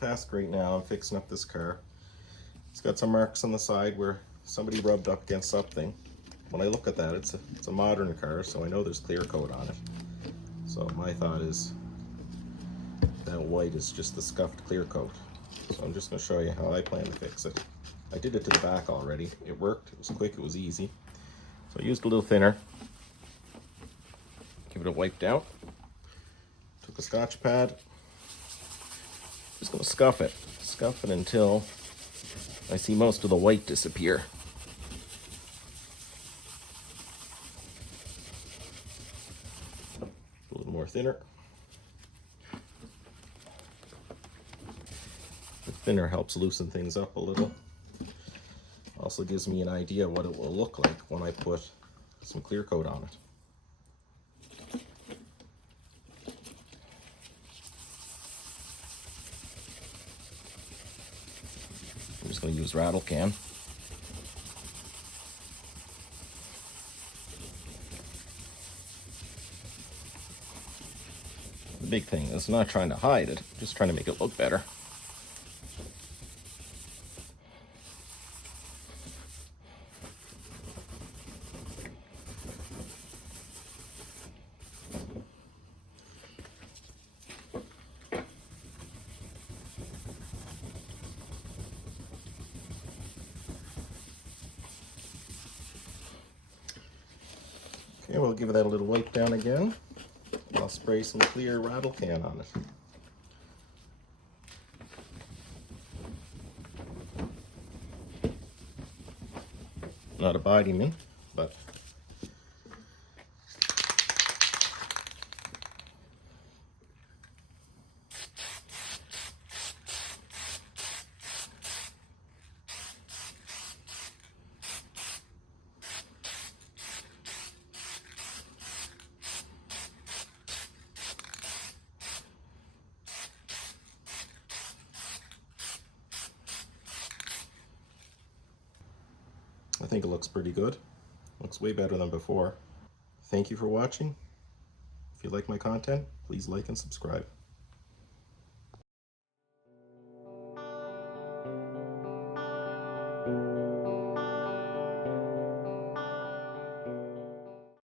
task right now. I'm fixing up this car. It's got some marks on the side where somebody rubbed up against something. When I look at that, it's a modern car, so I know there's clear coat on it. So my thought is that white is just the scuffed clear coat. So I'm just going to show you how I plan to fix it. I did it to the back already. It worked. It was quick. It was easy. So I used a little thinner. Give it a wipe down. Took a Scotch pad. Just going to scuff it. Scuff it until I see most of the white disappear. A little more thinner. The thinner helps loosen things up a little. Also gives me an idea what it will look like when I put some clear coat on it. I'm just going to use rattle can. The big thing is not trying to hide it, just trying to make it look better. Okay, we'll give that a little wipe down again. I'll spray some clear rattle can on it. Not abiding me, but I think it looks pretty good. Looks way better than before. Thank you for watching. If you like my content, please like and subscribe.